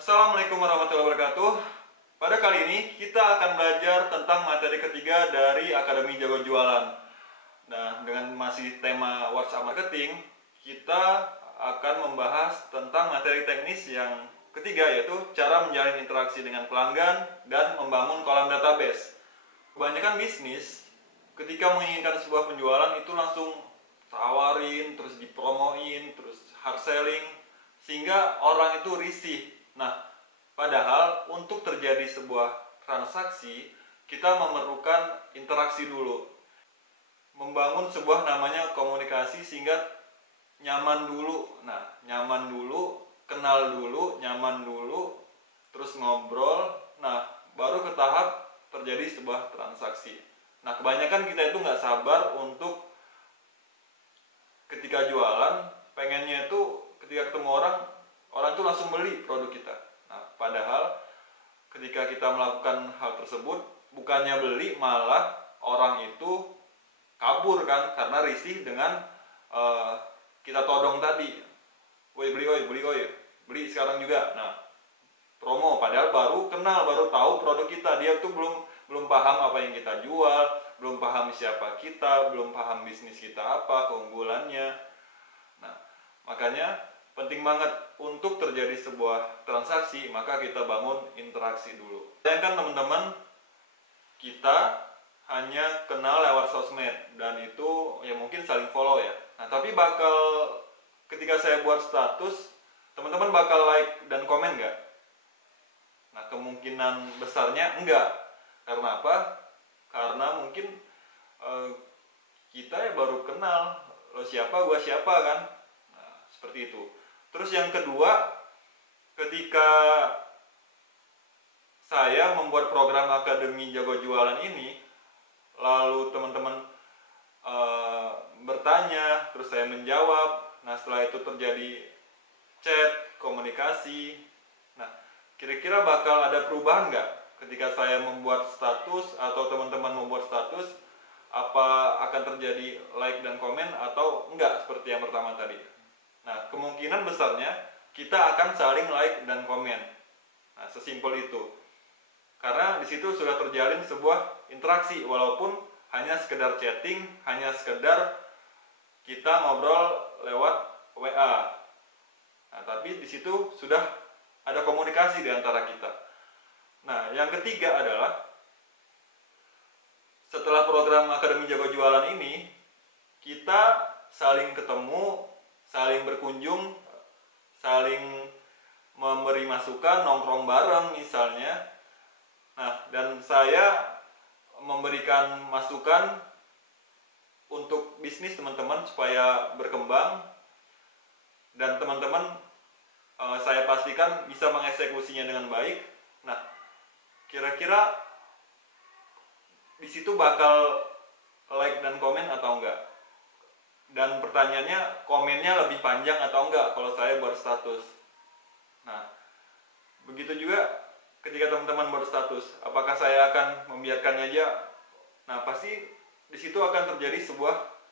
Assalamualaikum warahmatullahi wabarakatuh. Pada kali ini kita akan belajar tentang materi ketiga dari Akademi Jago Jualan. Nah, dengan masih tema WhatsApp Marketing, kita akan membahas tentang materi teknis yang ketiga, yaitu cara menjalin interaksi dengan pelanggan dan membangun kolam database. Kebanyakan bisnis ketika menginginkan sebuah penjualan itu langsung tawarin, terus dipromoin, terus hard selling, sehingga orang itu risih. Nah, padahal untuk terjadi sebuah transaksi, kita memerlukan interaksi dulu. Membangun sebuah namanya komunikasi sehingga nyaman dulu. Nah, nyaman dulu, kenal dulu, nyaman dulu, terus ngobrol. Nah, baru ke tahap terjadi sebuah transaksi. Nah, kebanyakan kita itu nggak sabar untuk ketika jualan, pengennya itu ketika ketemu orang itu langsung beli produk kita. Nah, padahal ketika kita melakukan hal tersebut, bukannya beli, malah orang itu kabur kan, karena risih dengan kita todong tadi. Woi beli, woi beli, woi beli sekarang juga. Nah, promo, padahal baru kenal, baru tahu produk kita, dia tuh belum paham apa yang kita jual, belum paham siapa kita, belum paham bisnis kita apa, keunggulannya. Nah, makanya penting banget untuk terjadi sebuah transaksi, maka kita bangun interaksi dulu. Bayangkan teman-teman, kita hanya kenal lewat sosmed, dan itu ya mungkin saling follow ya. Nah, tapi bakal ketika saya buat status, teman-teman bakal like dan komen nggak? Nah, kemungkinan besarnya enggak. Karena apa? Karena mungkin kita ya baru kenal, lo siapa, gua siapa kan. Nah, seperti itu. Terus yang kedua, ketika saya membuat program Akademi Jago Jualan ini, lalu teman-teman bertanya, terus saya menjawab. Nah, setelah itu terjadi chat, komunikasi. Nah, kira-kira bakal ada perubahan nggak ketika saya membuat status atau teman-teman membuat status? Apa akan terjadi like dan komen atau enggak seperti yang pertama tadi? Nah, kemungkinan besarnya kita akan saling like dan komen. Nah, sesimpel itu. Karena di situ sudah terjalin sebuah interaksi, walaupun hanya sekedar chatting, hanya sekedar kita ngobrol lewat WA. Nah, tapi di situ sudah ada komunikasi di antara kita. Nah, yang ketiga adalah setelah program Akademi Jago Jualan ini, kita saling ketemu, saling berkunjung, saling memberi masukan, nongkrong bareng misalnya. Nah, dan saya memberikan masukan untuk bisnis teman-teman supaya berkembang, dan teman-teman saya pastikan bisa mengeksekusinya dengan baik. Nah, kira-kira di situ bakal like dan komen atau enggak? Dan pertanyaannya, komennya lebih panjang atau enggak kalau saya buat status? Nah, begitu juga ketika teman-teman buat status, apakah saya akan membiarkannya aja? Nah, pasti di situ akan terjadi sebuah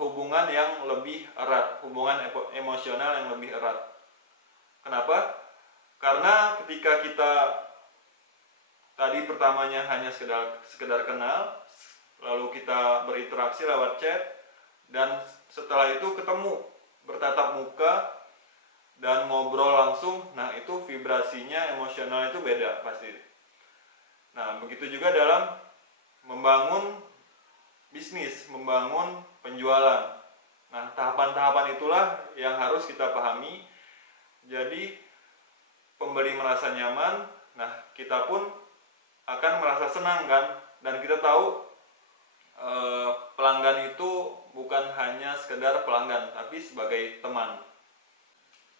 hubungan yang lebih erat, hubungan emosional yang lebih erat. Kenapa? Karena ketika kita tadi pertamanya hanya sekedar kenal, lalu kita berinteraksi lewat chat, dan setelah itu ketemu, bertatap muka, dan ngobrol langsung. Nah, itu vibrasinya emosional itu beda pasti. Nah, begitu juga dalam membangun bisnis, membangun penjualan. Nah, tahapan-tahapan itulah yang harus kita pahami. Jadi, pembeli merasa nyaman, nah kita pun akan merasa senang kan, dan kita tahu pelanggan itu bukan hanya sekedar pelanggan, tapi sebagai teman.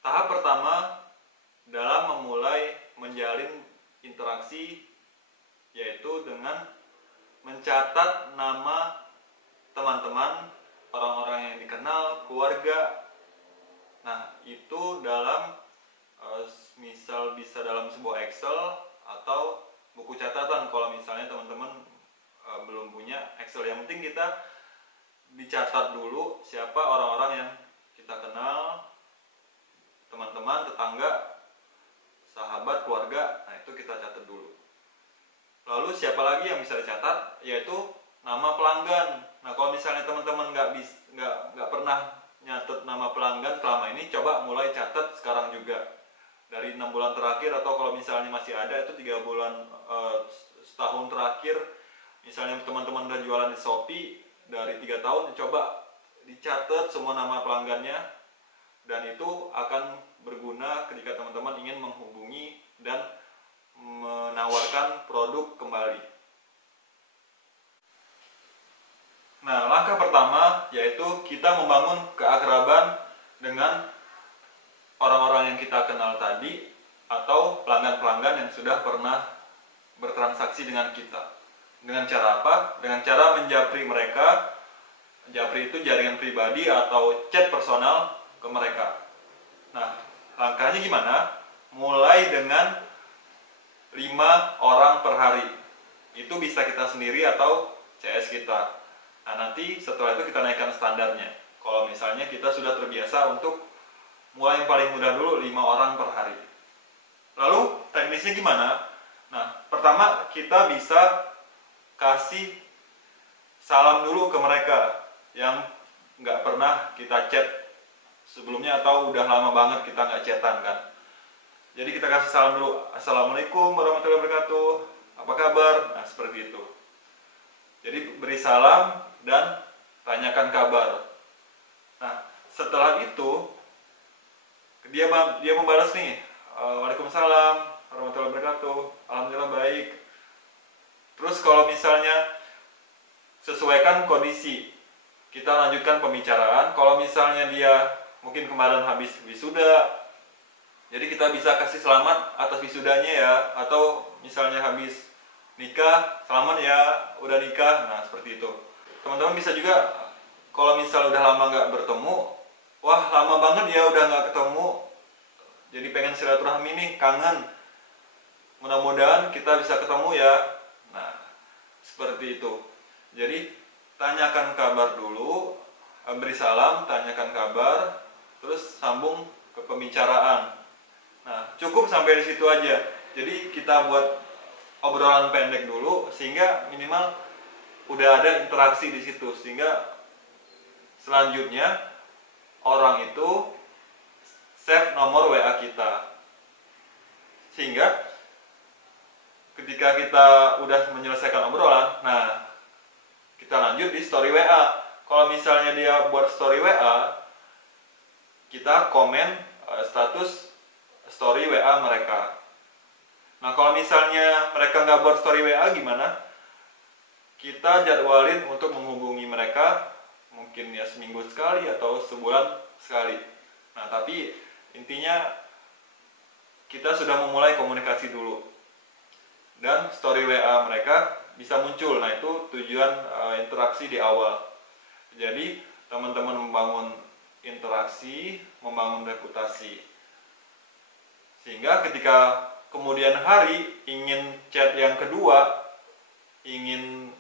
Tahap pertama dalam memulai menjalin interaksi yaitu dengan mencatat nama teman-teman, orang-orang yang dikenal, keluarga. Nah, itu dalam misal bisa dalam sebuah Excel atau buku catatan kalau misalnya teman-teman belum punya Excel. Yang penting kita dicatat dulu siapa orang-orang yang kita kenal, teman-teman, tetangga, Lalu siapa lagi yang bisa dicatat? Yaitu nama pelanggan. Nah, kalau misalnya teman-teman nggak pernah nyatet nama pelanggan selama ini, coba mulai catat sekarang juga. Dari 6 bulan terakhir, atau kalau misalnya masih ada itu 3 bulan, setahun terakhir. Misalnya teman-teman udah jualan di Shopee dari 3 tahun, coba dicatat semua nama pelanggannya, dan itu akan berguna ketika teman-teman ingin menghubungi dan menawarkan produk kembali. Nah, langkah pertama yaitu kita membangun keakraban dengan orang-orang yang kita kenal tadi, atau pelanggan-pelanggan yang sudah pernah bertransaksi dengan kita. Dengan cara apa? Dengan cara menjapri mereka. Japri itu jaringan pribadi atau chat personal ke mereka. Nah, langkahnya gimana? Mulai dengan 5 orang per hari. Itu bisa kita sendiri atau CS kita. Nah, nanti setelah itu kita naikkan standarnya. Kalau misalnya kita sudah terbiasa untuk mulai yang paling mudah dulu 5 orang per hari. Lalu teknisnya gimana? Nah, pertama kita bisa kasih salam dulu ke mereka yang nggak pernah kita chat sebelumnya, atau udah lama banget kita nggak chatan kan. Jadi kita kasih salam dulu, Assalamualaikum warahmatullahi wabarakatuh, apa kabar? Nah, seperti itu. Jadi beri salam dan tanyakan kabar. Nah, setelah itu dia membalas nih, Waalaikumsalam warahmatullahi wabarakatuh, alhamdulillah baik. Terus kalau misalnya sesuaikan kondisi, kita lanjutkan pembicaraan. Kalau misalnya dia mungkin kemarin habis wisuda, jadi kita bisa kasih selamat atas wisudanya ya, atau misalnya habis nikah, selamat ya udah nikah. Nah, seperti itu. Teman-teman bisa juga, kalau misal udah lama nggak bertemu, wah lama banget ya udah nggak ketemu, jadi pengen silaturahmi nih, kangen, mudah-mudahan kita bisa ketemu ya. Nah, seperti itu. Jadi tanyakan kabar dulu, beri salam, tanyakan kabar, terus sambung ke pembicaraan. Nah, cukup sampai di situ aja. Jadi kita buat obrolan pendek dulu, sehingga minimal udah ada interaksi di situ, sehingga selanjutnya orang itu save nomor WA kita, sehingga ketika kita udah menyelesaikan obrolan, nah kita lanjut di story WA. Kalau misalnya dia buat story WA, kita komen status story WA mereka. Nah, kalau misalnya mereka nggak buat story WA gimana? Kita jadwalin untuk menghubungi mereka, mungkin ya seminggu sekali atau sebulan sekali. Nah, tapi intinya kita sudah memulai komunikasi dulu, dan story WA mereka bisa muncul. Nah, itu tujuan interaksi di awal. Jadi teman-teman membangun interaksi, membangun reputasi, sehingga ketika kemudian hari ingin chat yang kedua, ingin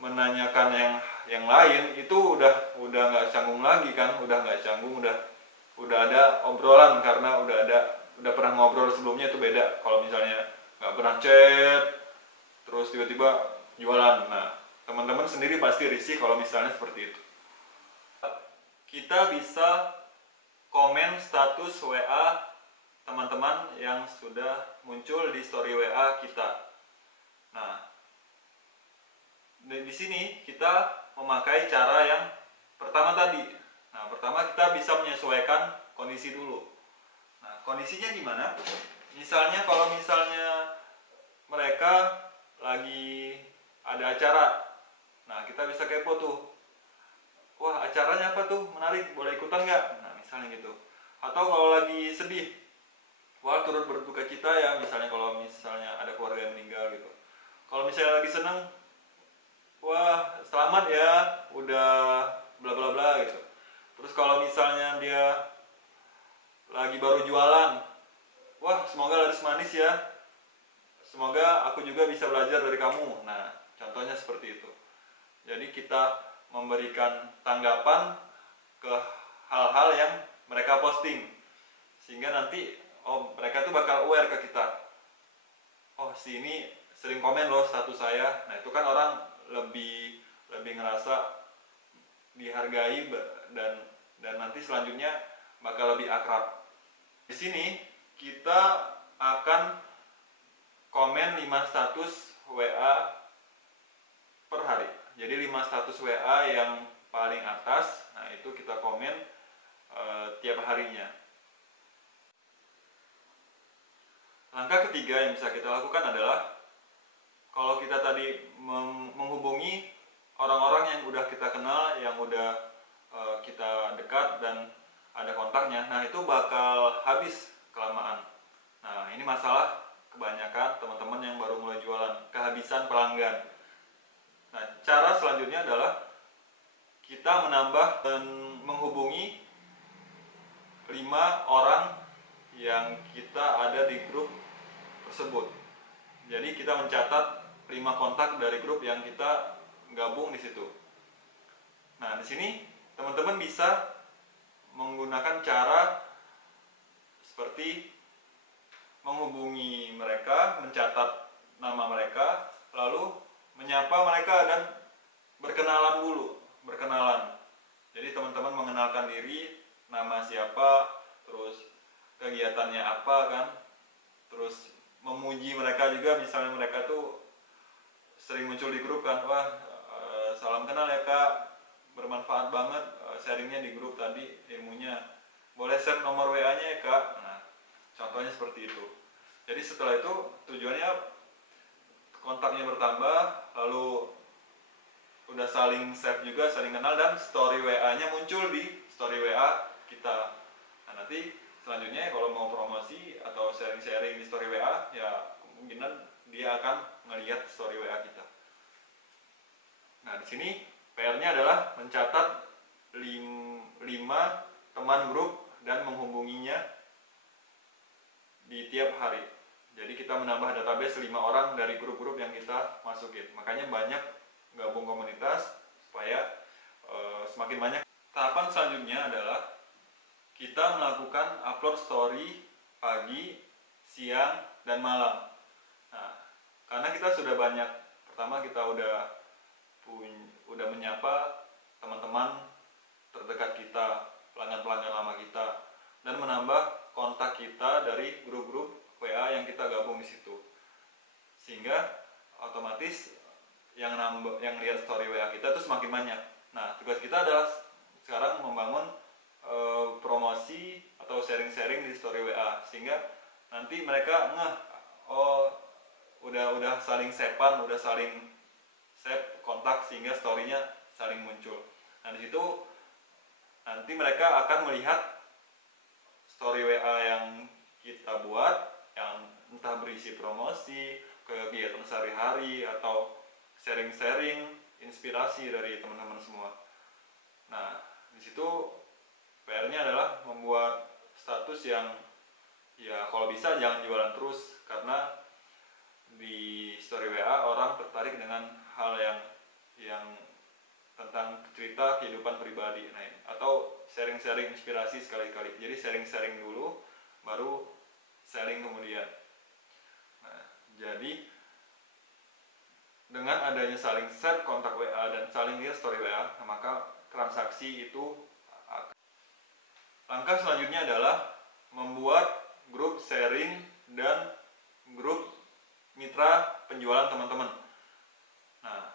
menanyakan yang lain, itu udah nggak canggung lagi kan, udah nggak canggung, udah ada obrolan, karena udah pernah ngobrol sebelumnya. Itu beda kalau misalnya nggak pernah chat terus tiba-tiba jualan. Nah, teman-teman sendiri pasti risih kalau misalnya seperti itu. Kita bisa komen status WA teman-teman yang sudah muncul di story WA kita. Nah, di sini kita memakai cara yang pertama tadi. Nah, pertama kita bisa menyesuaikan kondisi dulu. Nah, kondisinya gimana? Misalnya kalau misalnya mereka lagi ada acara, nah kita bisa kepo tuh, wah acaranya apa tuh, menarik, boleh ikutan nggak? Nah, misalnya gitu. Atau kalau lagi sedih, wah turut berduka cita ya, misalnya kalau misalnya ada keluarga yang meninggal gitu. Kalau misalnya lagi seneng, wah selamat ya udah bla bla bla gitu. Terus kalau misalnya dia lagi baru jualan, wah semoga laris manis ya, semoga aku juga bisa belajar dari kamu. Nah, contohnya seperti itu. Jadi kita memberikan tanggapan ke hal-hal yang mereka posting, sehingga nanti mereka tuh bakal aware ke kita. Oh, si ini sering komen loh status saya. Nah itu kan orang lebih lebih ngerasa dihargai dan nanti selanjutnya bakal lebih akrab. Di sini kita akan komen 5 status WA per hari. Jadi 5 status WA yang paling atas, nah itu kita komen tiap harinya. Langkah ketiga yang bisa kita lakukan adalah kalau kita tadi menghubungi orang-orang yang udah kita kenal, yang udah kita dekat dan ada kontaknya, nah itu bakal habis kelamaan. Nah ini masalah kebanyakan teman-teman yang baru mulai jualan, kehabisan pelanggan. Nah cara selanjutnya adalah kita menambah dan menghubungi 5 orang yang kita ada di grup tersebut. Jadi kita mencatat 5 kontak dari grup yang kita gabung di situ. Nah, di sini teman-teman bisa menggunakan cara seperti menghubungi mereka, mencatat nama mereka, lalu menyapa mereka dan berkenalan dulu, berkenalan. Jadi teman-teman mengenalkan diri, nama siapa, terus kegiatannya apa kan, terus memuji mereka juga, misalnya mereka tuh sering muncul di grup kan, wah salam kenal ya kak, bermanfaat banget sharingnya di grup tadi ilmunya, boleh share nomor WA nya ya kak. Nah contohnya seperti itu. Jadi setelah itu tujuannya kontaknya bertambah, lalu udah saling save juga, saling kenal, dan story WA nya muncul di story WA kita. Nah nanti selanjutnya kalau mau promosi atau sharing-sharing di story WA, ya kemungkinan dia akan melihat story WA kita. Nah di sini PR-nya adalah mencatat 5 teman grup dan menghubunginya di tiap hari. Jadi kita menambah database 5 orang dari grup-grup yang kita masukin. Makanya banyak gabung komunitas supaya semakin banyak. Tahapan selanjutnya adalah kita melakukan upload story pagi, siang, dan malam. Nah, karena kita sudah banyak, pertama kita udah menyapa teman-teman terdekat kita, pelanggan-pelanggan lama kita, dan menambah kontak kita dari grup-grup WA yang kita gabung di situ. Sehingga otomatis yang lihat story WA kita itu semakin banyak. Nah, tugas kita adalah sekarang membangun promosi atau sharing-sharing di story WA, sehingga nanti mereka ngeh, oh udah saling savean, udah saling save kontak, sehingga story-nya saling muncul. Nah di situ nanti mereka akan melihat story WA yang kita buat, yang entah berisi promosi, kegiatan sehari-hari, atau sharing-sharing inspirasi dari teman-teman semua. Nah di situ PR-nya adalah membuat status yang ya kalau bisa jangan jualan terus, karena di story WA orang tertarik dengan hal yang tentang cerita kehidupan pribadi, nah, atau sharing-sharing inspirasi sekali-kali. Jadi sharing-sharing dulu, baru selling kemudian. Nah, jadi dengan adanya saling share kontak WA dan saling lihat story WA, maka transaksi itu. Langkah selanjutnya adalah membuat grup sharing dan grup mitra penjualan teman-teman. Nah,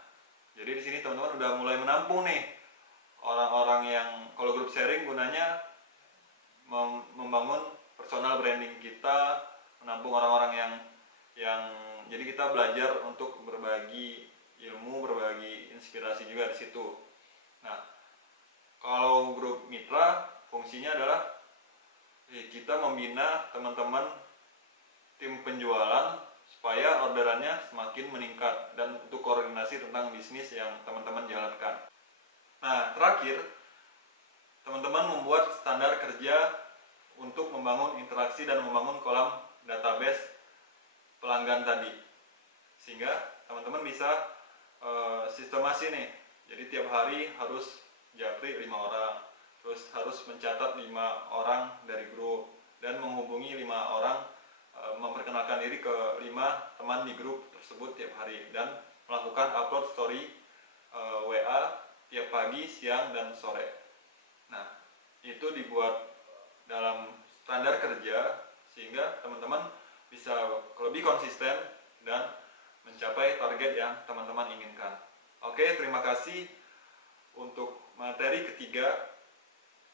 jadi di sini teman-teman udah mulai menampung nih orang-orang yang, kalau grup sharing gunanya membangun personal branding kita, menampung orang-orang yang jadi kita belajar untuk berbagi ilmu, berbagi inspirasi juga di situ. Nah, kalau grup mitra fungsinya adalah kita membina teman-teman tim penjualan supaya orderannya semakin meningkat, dan untuk koordinasi tentang bisnis yang teman-teman jalankan. Nah, terakhir, teman-teman membuat standar kerja untuk membangun interaksi dan membangun kolam database pelanggan tadi, sehingga teman-teman bisa sistemasi nih. Jadi tiap hari harus japri 5 orang, terus harus mencatat 5 orang dari grup, dan menghubungi 5 orang, memperkenalkan diri ke 5 teman teman di grup tersebut tiap hari dan melakukan upload story WA tiap pagi, siang, dan sore. Nah, itu dibuat dalam standar kerja sehingga teman-teman bisa lebih konsisten dan mencapai target yang teman-teman inginkan. Oke, terima kasih untuk materi ketiga,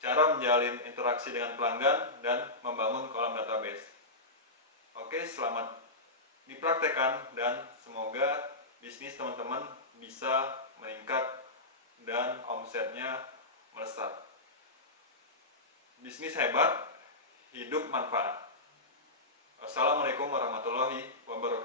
cara menjalin interaksi dengan pelanggan dan membangun kolom database. Oke, selamat dipraktekkan dan semoga bisnis teman-teman bisa meningkat dan omsetnya melesat. Bisnis hebat, hidup manfaat. Wassalamualaikum warahmatullahi wabarakatuh.